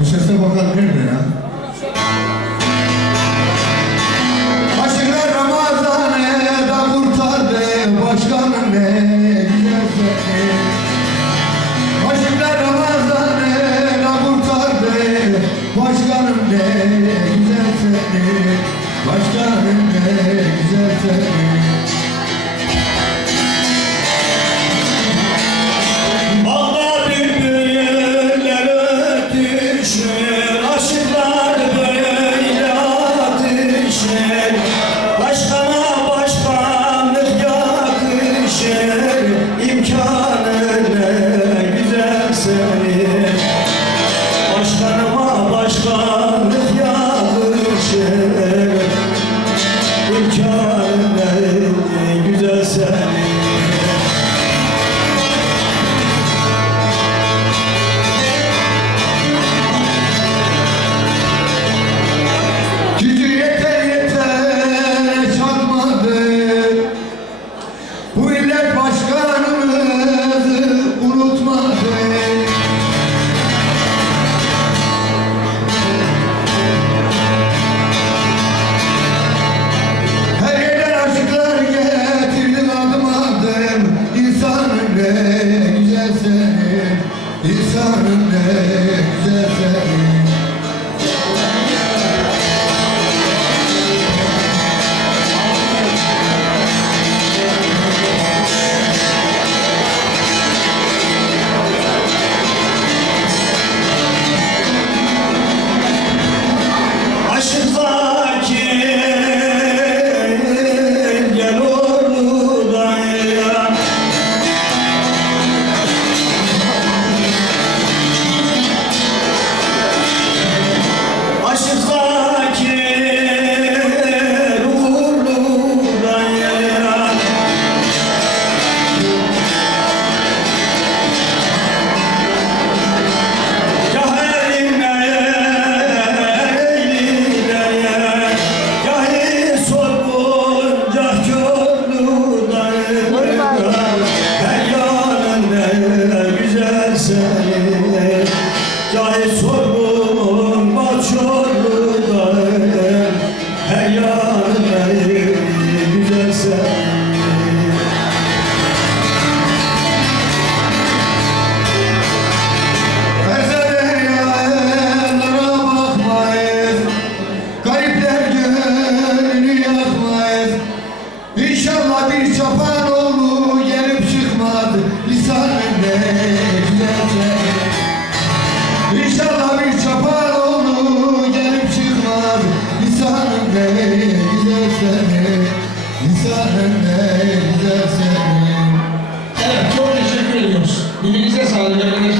Bu sese bakalım nerede ya? insanın